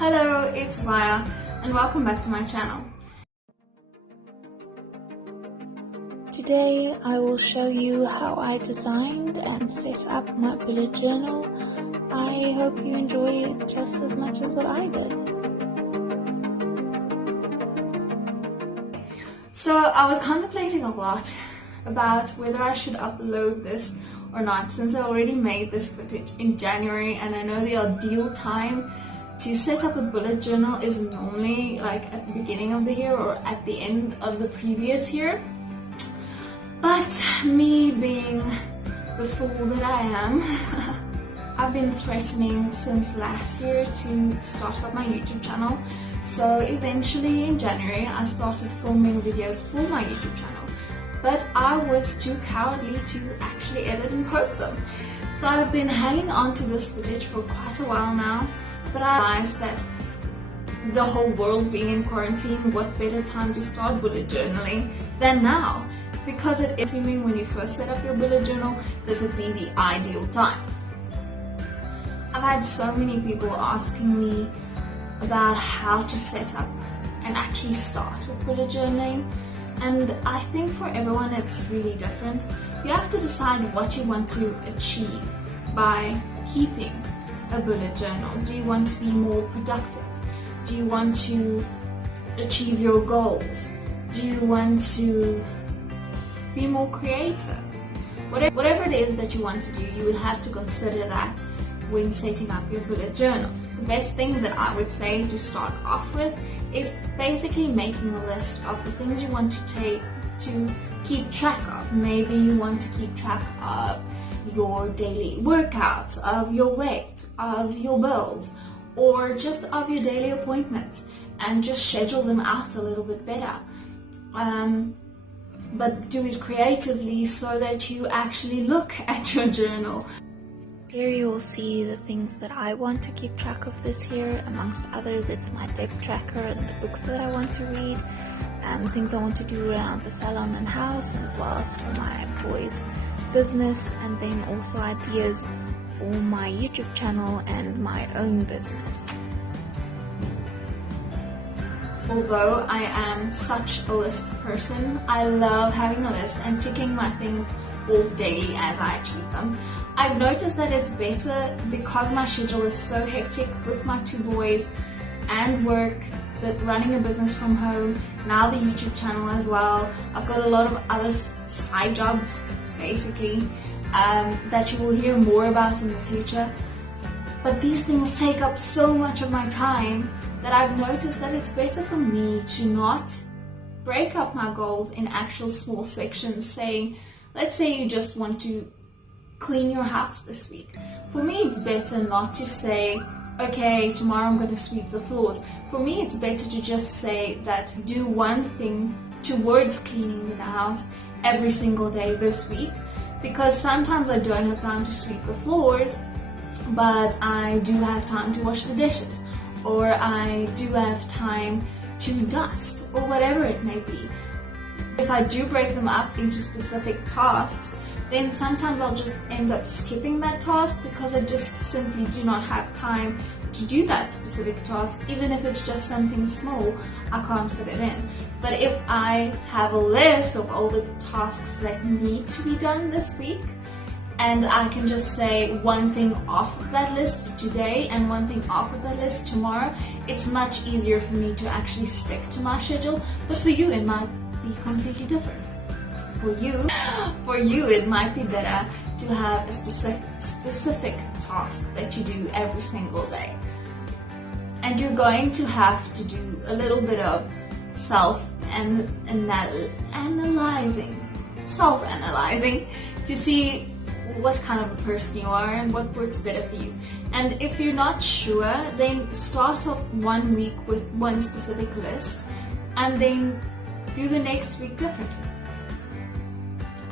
Hello, it's Maya and welcome back to my channel. Today I will show you how I designed and set up my bullet journal. I hope you enjoy it just as much as what I did. So I was contemplating a lot about whether I should upload this or not, since I already made this footage in January and I know the ideal time to set up a bullet journal is normally like at the beginning of the year or at the end of the previous year. But me being the fool that I am, I've been threatening since last year to start up my YouTube channel. So eventually in January I started filming videos for my YouTube channel, but I was too cowardly to actually edit and post them. So I've been hanging on to this footage for quite a while now, but I realized that the whole world being in quarantine, what better time to start bullet journaling than now? Because it is assuming when you first set up your bullet journal, this would be the ideal time. I've had so many people asking me about how to set up and actually start with bullet journaling, and I think for everyone it's really different. You have to decide what you want to achieve by keeping a bullet journal. Do you want to be more productive? Do you want to achieve your goals? Do you want to be more creative? Whatever it is that you want to do, you will have to consider that when setting up your bullet journal. The best thing that I would say to start off with is basically making a list of the things you want to keep track of. Maybe you want to keep track of your daily workouts, of your weight, of your bills, or just of your daily appointments, and just schedule them out a little bit better. But do it creatively so that you actually look at your journal. Here you will see the things that I want to keep track of this year. Amongst others, it's my debt tracker and the books that I want to read, things I want to do around the salon and house, as well as for my boys' business, and then also ideas for my YouTube channel and my own business. Although I am such a list person, I love having a list and ticking my things off daily as I achieve them. I've noticed that it's better because my schedule is so hectic with my two boys and work, that running a business from home, now the YouTube channel as well. I've got a lot of other side jobs basically that you will hear more about in the future. But these things take up so much of my time that I've noticed that it's better for me to not break up my goals in actual small sections, saying, let's say you just want to clean your house this week. For me, it's better not to say, okay, tomorrow I'm going to sweep the floors. For me, it's better to just say that do one thing towards cleaning the house every single day this week, because sometimes I don't have time to sweep the floors, but I do have time to wash the dishes, or I do have time to dust, or whatever it may be. If I do break them up into specific tasks, then sometimes I'll just end up skipping that task because I just simply do not have time to do that specific task. Even if it's just something small, I can't fit it in. But if I have a list of all the tasks that need to be done this week, and I can just say one thing off of that list today and one thing off of that list tomorrow, it's much easier for me to actually stick to my schedule. But for you, it might be completely different. For you, it might be better to have a specific task that you do every single day. And you're going to have to do a little bit of self-analyzing to see what kind of a person you are and what works better for you. And if you're not sure, then start off 1 week with one specific list and then do the next week differently.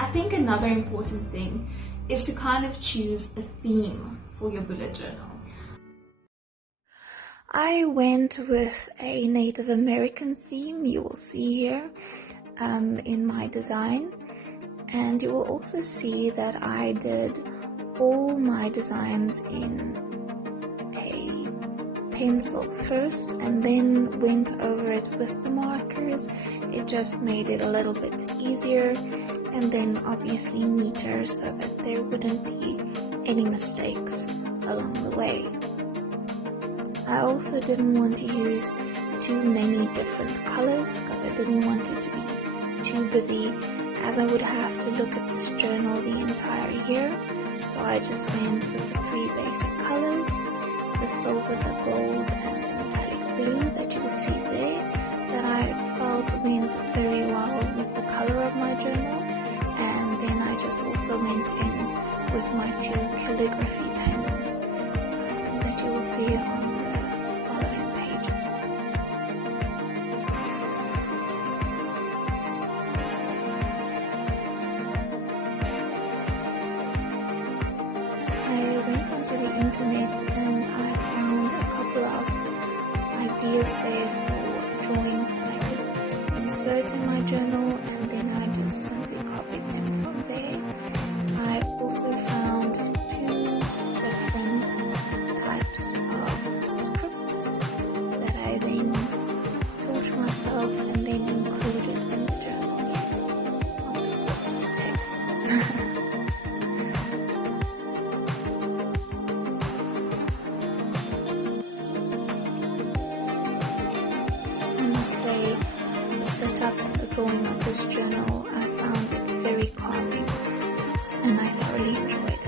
I think another important thing is to kind of choose a theme for your bullet journal. I went with a Native American theme, you will see here in my design, and you will also see that I did all my designs in a pencil first and then went over it with the markers. It just made it a little bit easier and then obviously neater so that there wouldn't be any mistakes along the way. I also didn't want to use too many different colors because I didn't want it to be too busy, as I would have to look at this journal the entire year. So I just went with the 3 basic colors, the silver, the gold and the metallic blue that you will see there, that I felt went very well with the color of my journal. And then I just also went in with my 2 calligraphy pens that you will see on the following pages. I went onto the internet and I found a couple of ideas there for drawings that I could insert in my journal, and then I just simply copied them from there. I also found 2 different types of scripts that I then taught myself and then included in the journal. Not scripts, texts. Say the setup and the drawing of this journal, I found it very calming and I thoroughly enjoyed it.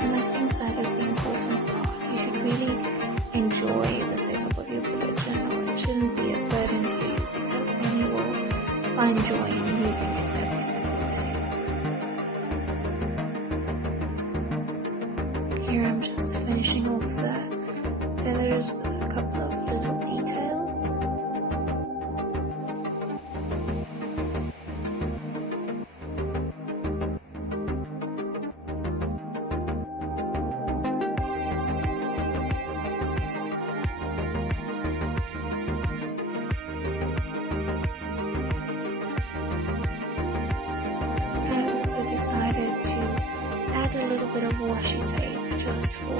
And I think that is the important part. You should really enjoy the setup of your bullet journal. It shouldn't be a burden to you, because then you will find joy in using it every single day. Here I'm just finishing off the feathers with a couple of little details. I also decided to add a little bit of washi tape just for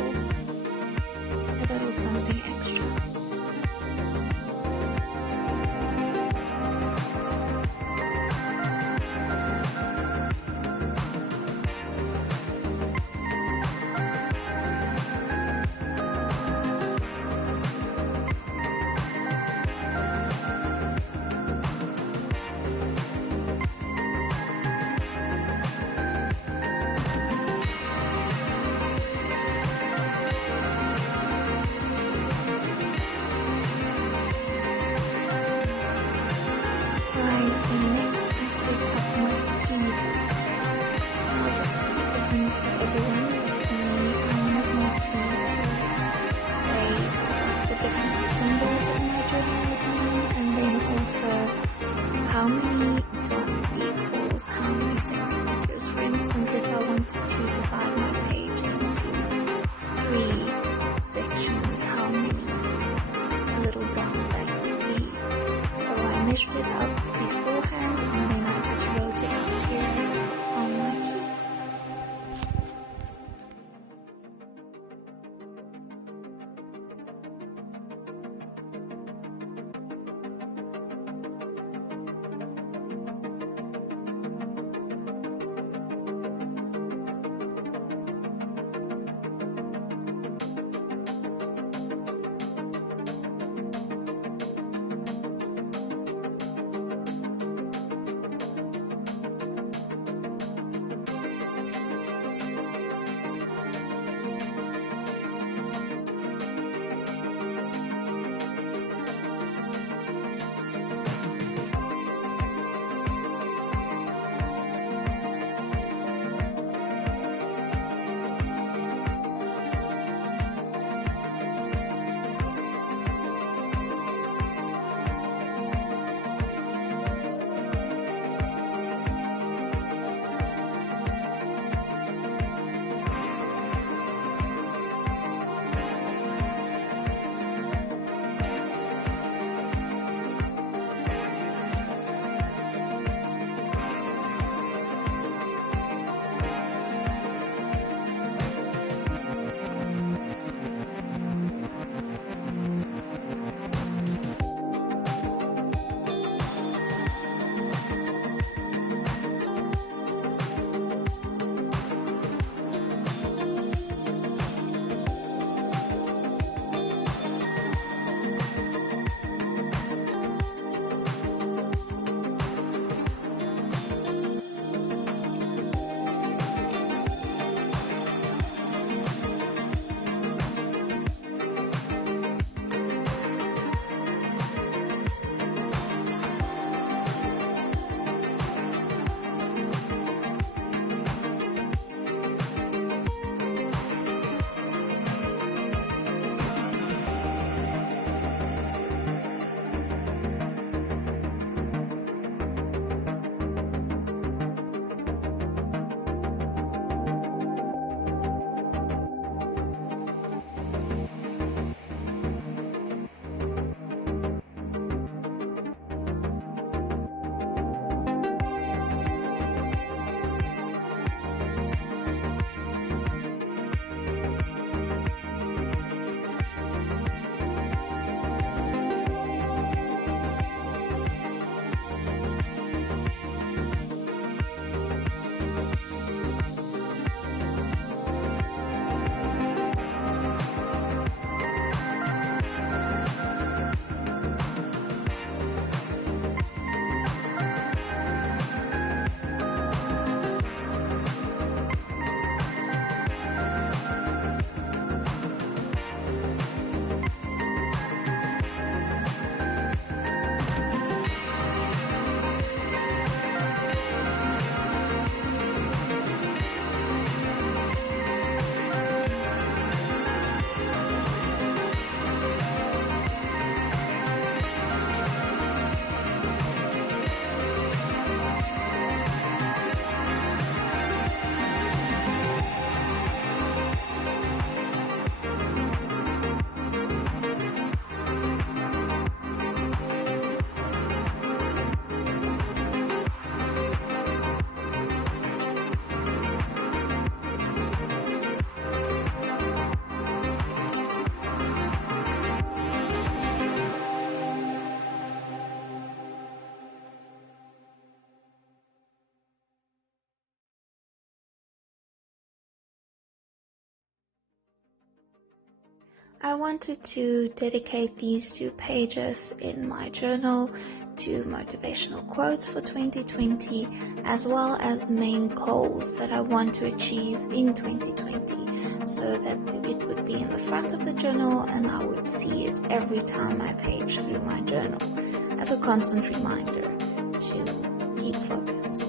a little something extra. Set up my key thrift. Now this will be different for everyone, but for me, I wanted my key to say the different symbols in my journal with me, and then also how many dots equals how many centimeters. For instance, if I wanted to divide my page into 3 sections, how many little dots that would be. So I measured it up beforehand and then I just wrote it out here on my key. I wanted to dedicate these 2 pages in my journal to motivational quotes for 2020, as well as the main goals that I want to achieve in 2020, so that it would be in the front of the journal and I would see it every time I page through my journal as a constant reminder to keep focus.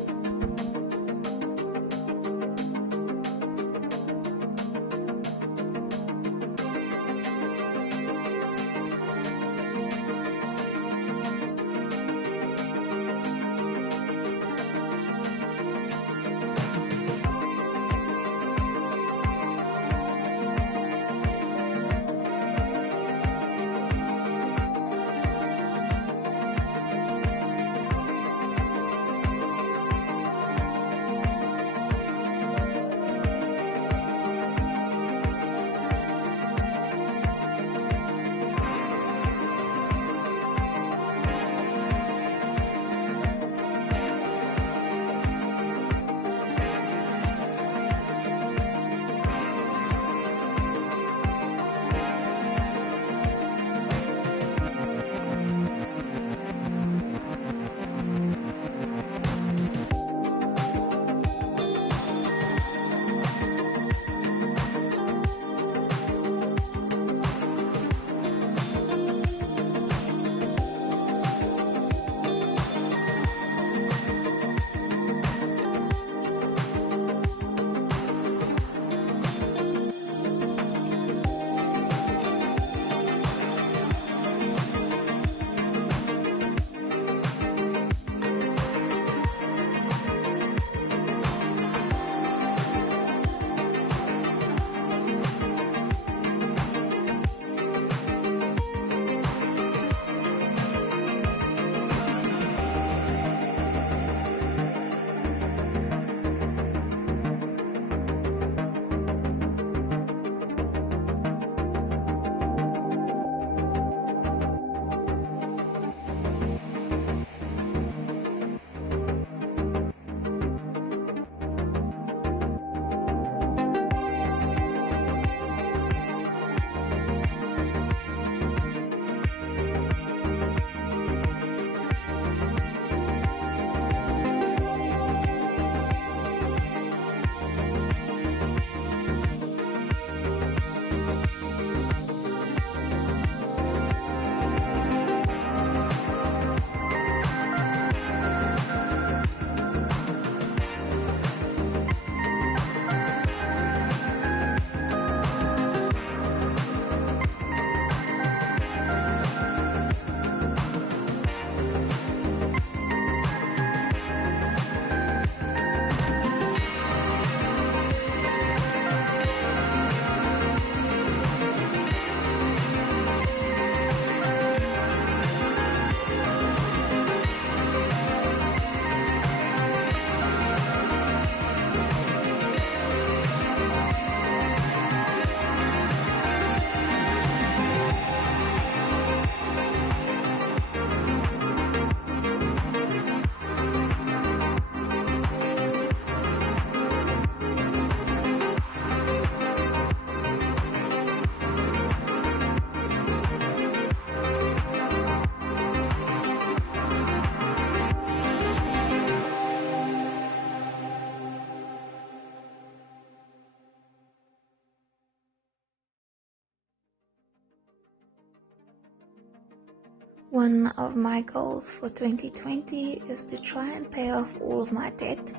One of my goals for 2020 is to try and pay off all of my debt,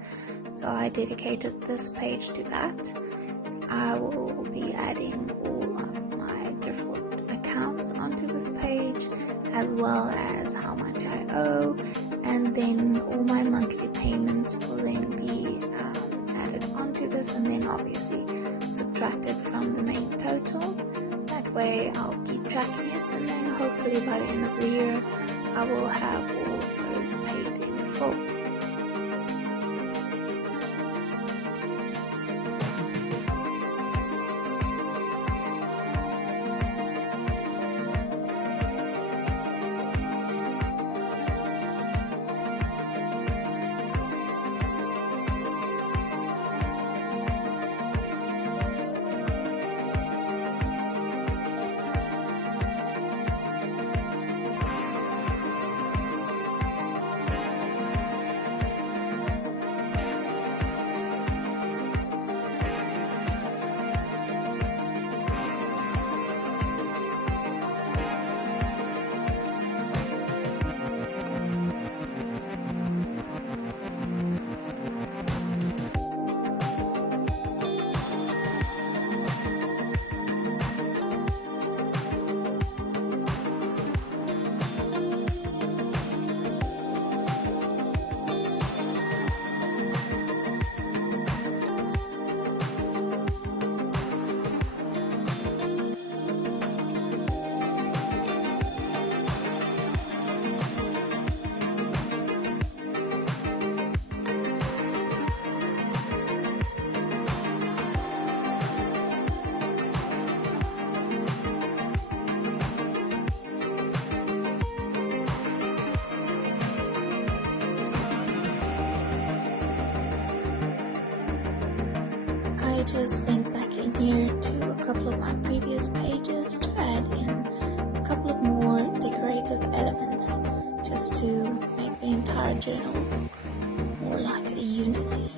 so I dedicated this page to that. I will be adding all of my different accounts onto this page, as well as how much I owe, and then all my monthly payments will then be added onto this, and then obviously subtracted from the main total. That way I'll keep tracking it, and then hopefully by the end of the year I will have all of those paid in full. I just went back in here to a couple of my previous pages to add in a couple of more decorative elements, just to make the entire journal look more like a unity.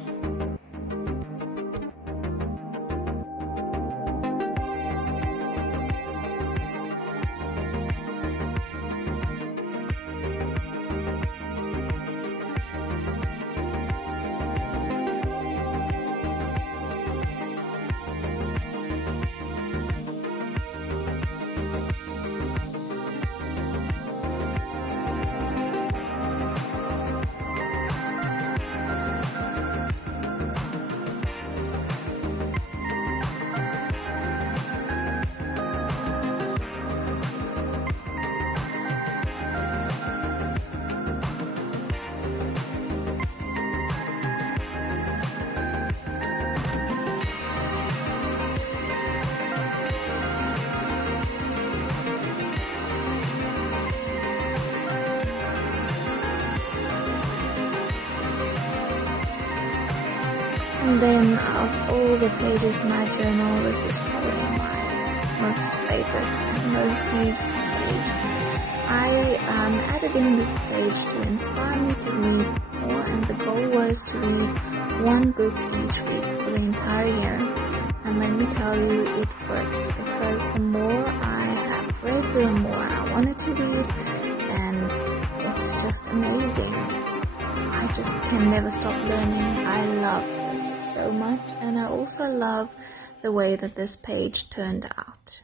And then of all the pages in my journal, this is probably my most favorite and most used page. I added in this page to inspire me to read more, and the goal was to read one book each week for the entire year. And let me tell you, it worked, because the more I have read, the more I wanted to read, and it's just amazing. I just can never stop learning. I love this so much, and I also love the way that this page turned out.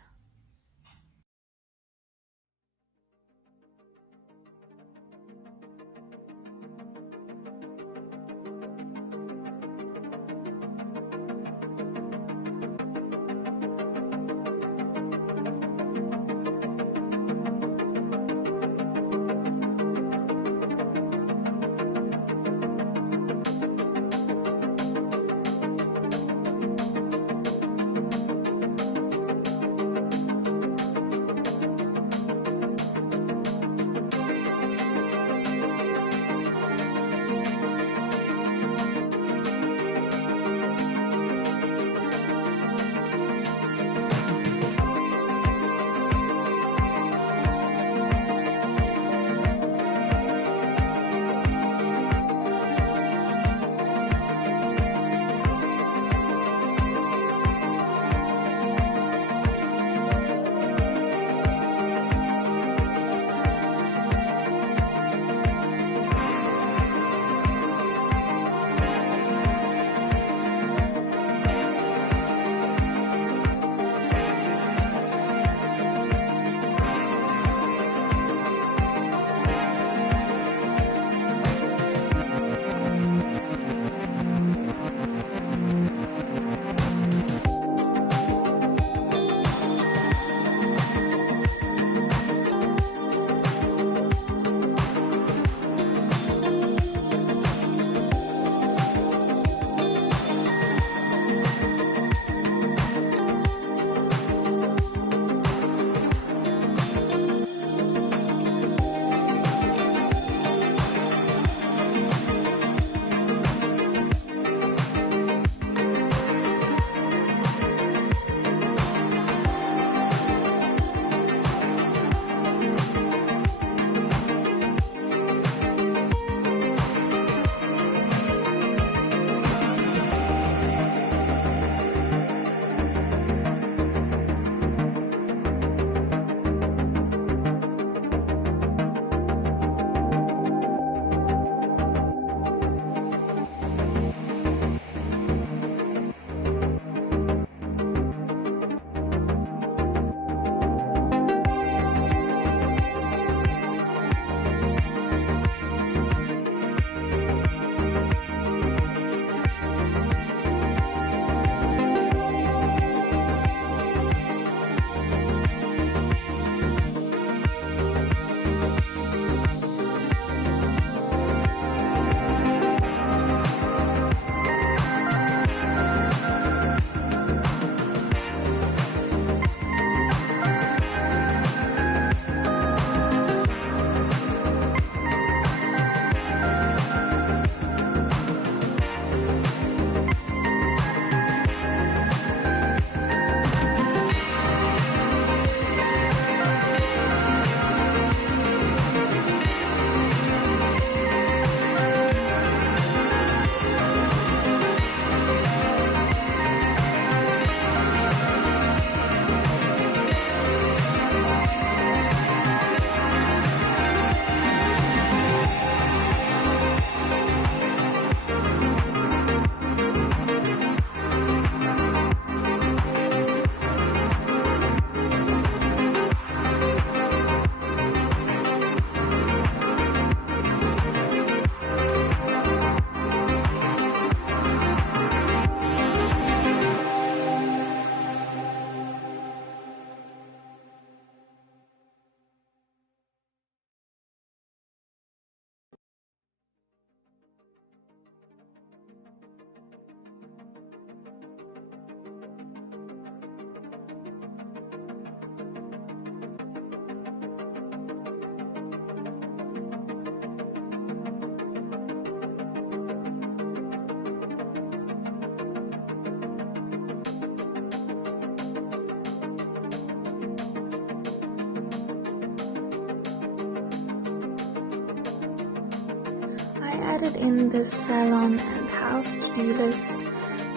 added in this salon and house to-do list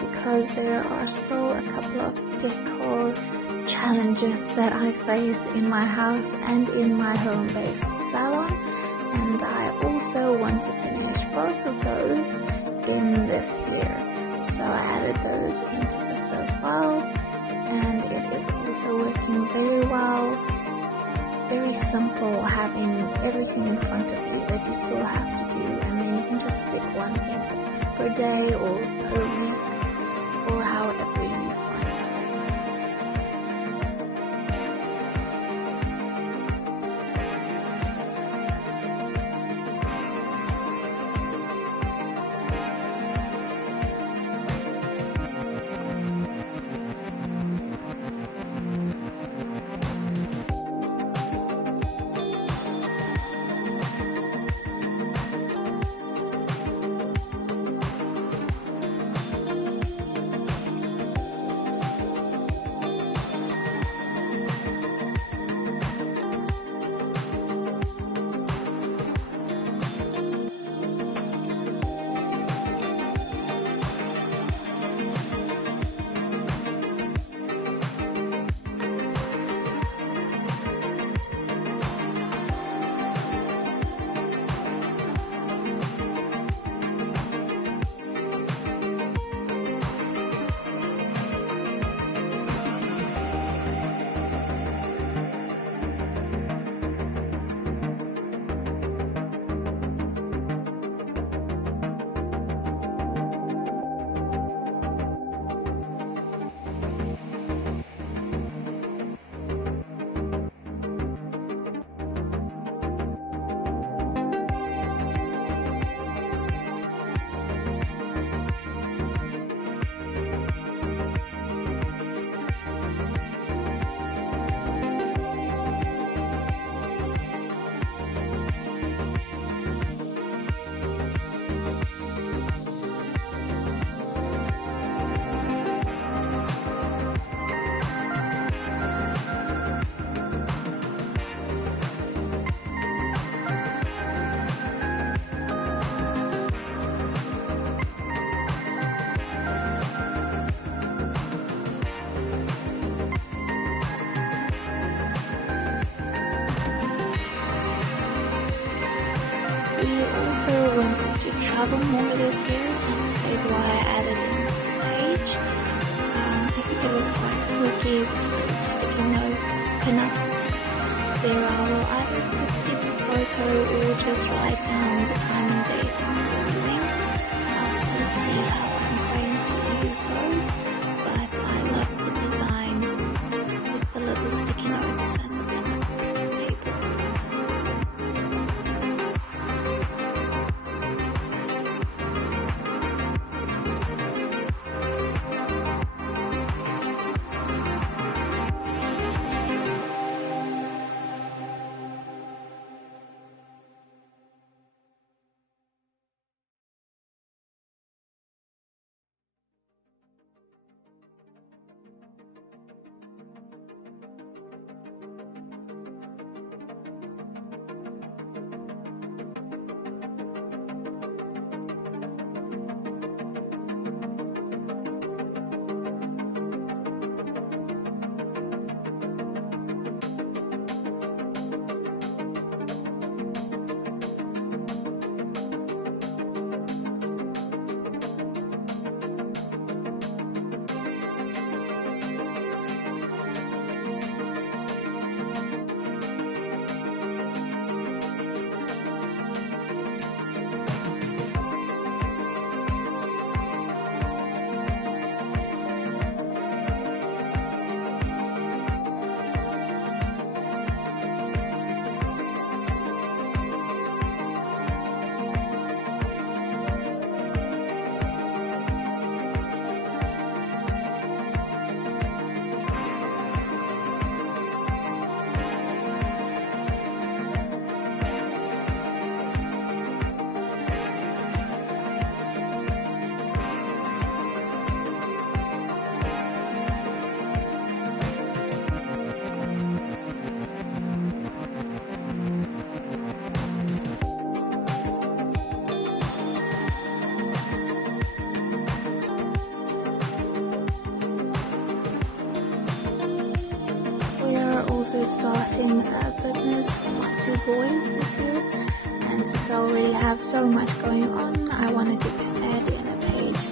because there are still a couple of decor challenges that I face in my house and in my home-based salon, and I also want to finish both of those in this year. So I added those into this as well, and it is also working very well. Very simple, having everything in front of you that you still have to do, and then you can just stick one thing off per day or per week or however you find it. We also wanted to travel more this year, and that is why I added in this page. I think it was quite quirky with those sticky notes, pinups. There I will either put in the photo or just write down the time and date I'm leaving. I'll still see how I'm going to use those, but I love the design with the little sticky notes and pinup paper ones. also starting a business for my 2 boys this year, and since I already have so much going on, I wanted to add in a page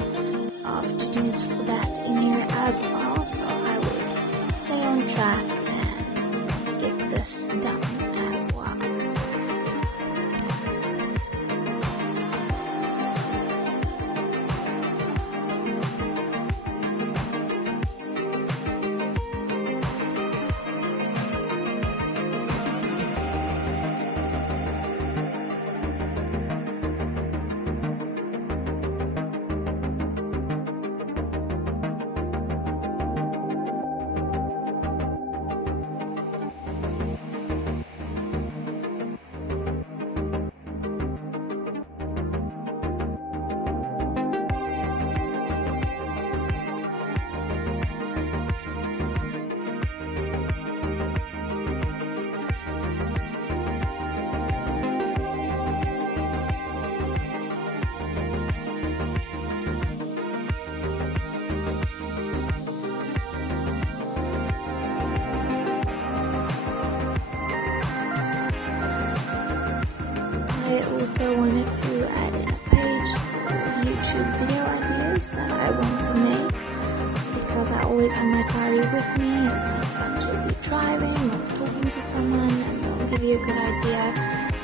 of to-dos for that in here as well, so I would stay on track and get this done as well. I also wanted to add in a page for YouTube video ideas that I want to make, because I always have my diary with me, and sometimes you'll be driving or talking to someone and they'll give you a good idea,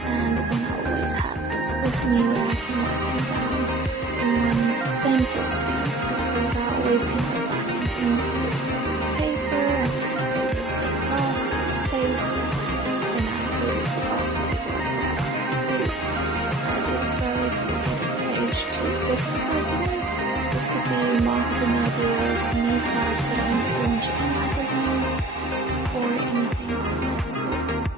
and then I always have this with me where I can write them down in one central space, because I always end up writing things on pieces of paper and they just get lost or misplaced, and I totally forgot what it was that I wanted to do. I also created a page to business ideas. This could be marketing ideas, new products that I want to launch in my business, or anything of that sorts.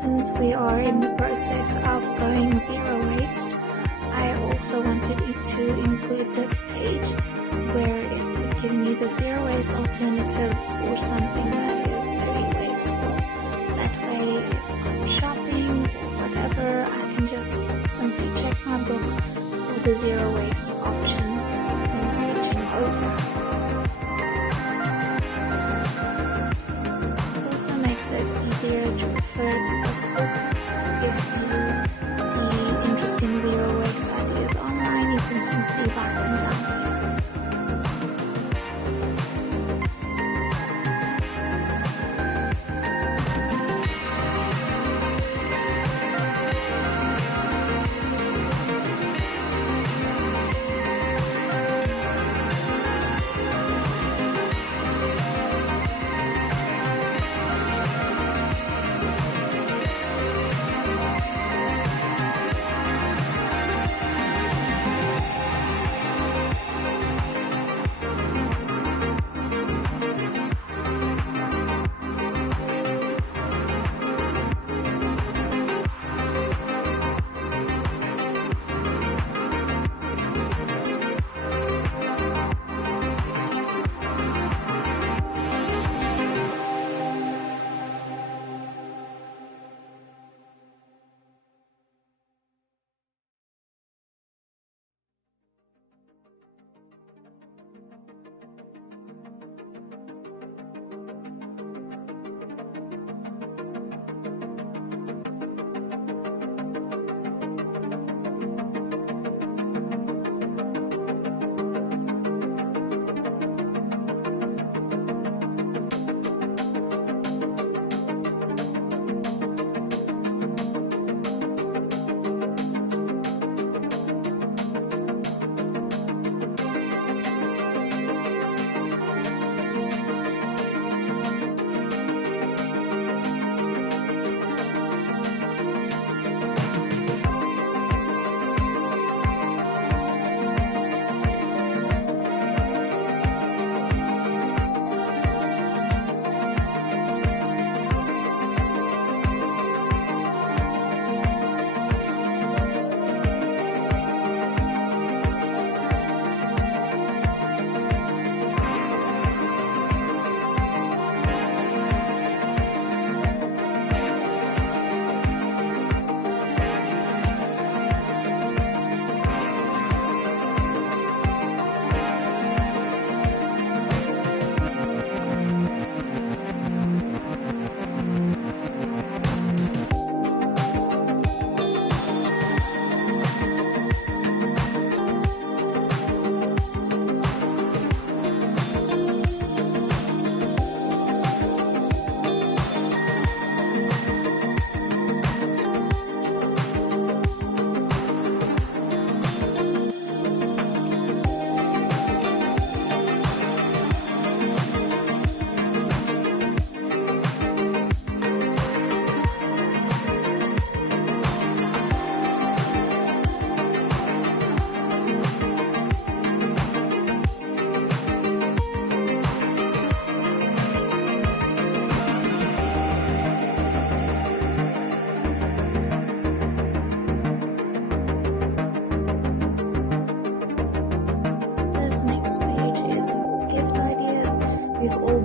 Since we are in the process of going zero waste, I also wanted it to include this page where it would give me the zero waste alternative or something that is very wasteful. That way, if I'm shopping or whatever, I can just simply check my book for the zero waste option when switching over. It also makes it easier to refer to this book. If you see interesting zero waste ideas online, you can simply write them down here.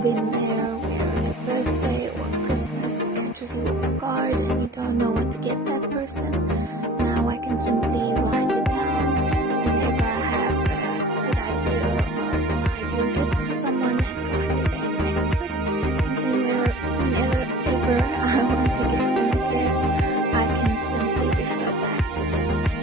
Been there where your birthday or Christmas catches you off guard and you don't know what to get that person. Now I can simply write it down whenever I have a good idea of an ideal gift for someone and write their name next to it. And then whenever I want to get them a gift, I can simply refer back to this page.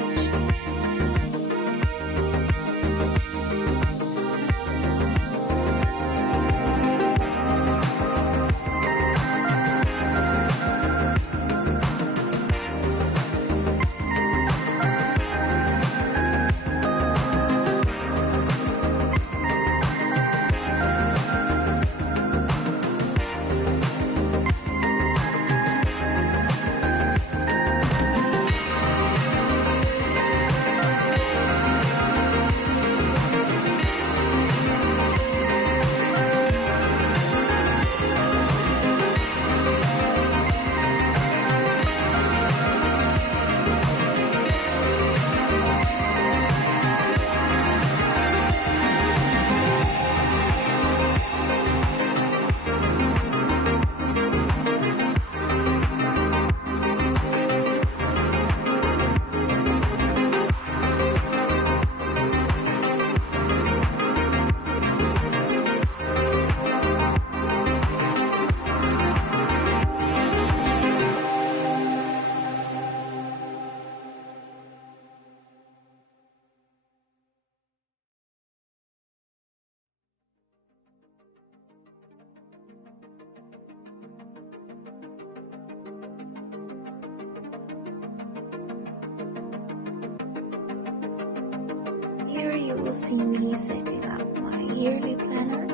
will see me setting up my yearly planner.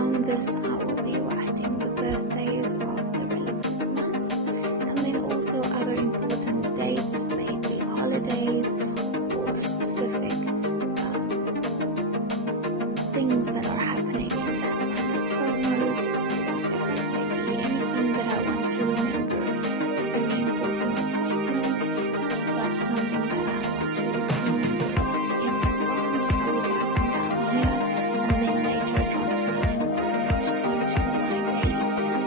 On this I will be writing the birthdays of the relevant month, and then also other important dates, maybe holidays or specific things that are happening in that month, promos or whatever it may be, anything that I want to remember, a very important achievement, but something that I want to remember in advance. I would write them down here and then later transfer them over onto my daily planner.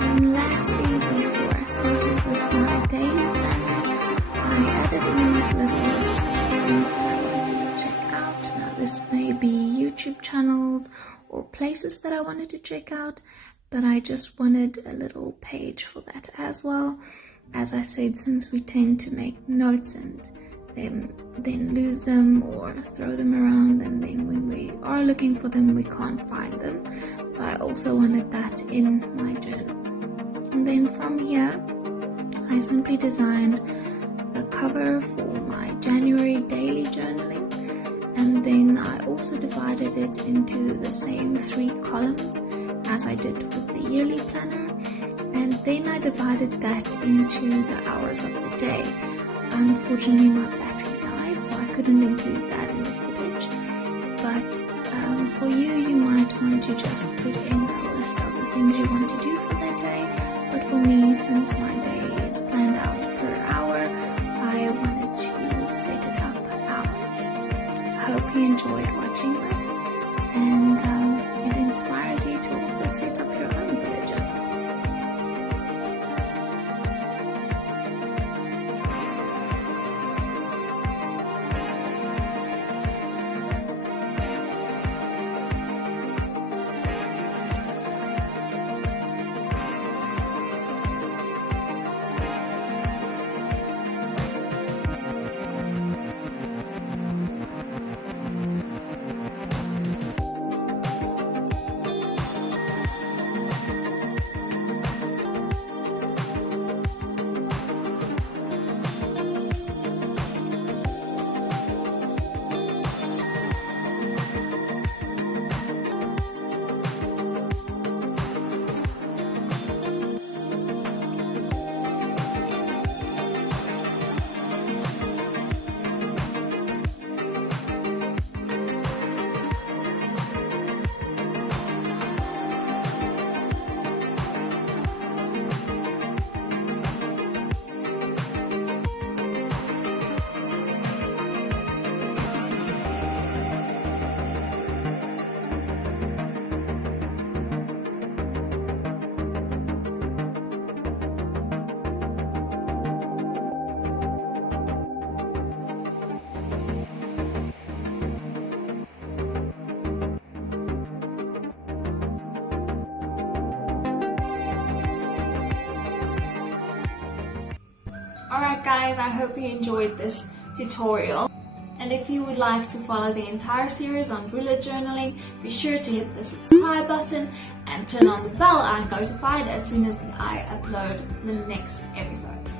And lastly, before I started with my daily planner, I added in this little list of things that I wanted to check out. Now this may be YouTube channels or places that I wanted to check out, but I just wanted a little page for that as well. As I said, since we tend to make notes and then lose them or throw them around, and then when we are looking for them we can't find them, so I also wanted that in my journal. And then from here I simply designed the cover for my January daily journaling, and then I also divided it into the same 3 columns as I did with the yearly planner, and then I divided that into the hours of the day. Unfortunately my battery died, so I couldn't include that in the footage, but for you might want to just put in a list of the things you want to do for that day. But for me, since my day is planned out per hour, I wanted to set it up hourly. I hope you enjoyed watching this, and it inspires you to also set up your own bullet journal. Alright guys, I hope you enjoyed this tutorial. And if you would like to follow the entire series on bullet journaling, be sure to hit the subscribe button and turn on the bell icon to be notified as soon as I upload the next episode.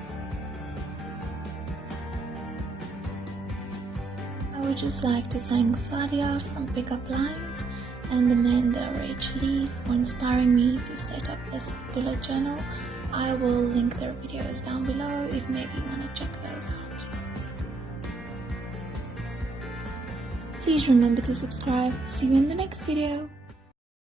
I would just like to thank Sadia from Pickup Lines and AmandaRachLee for inspiring me to set up this bullet journal. I will link their videos down below if maybe you want to check those out. Please remember to subscribe. See you in the next video.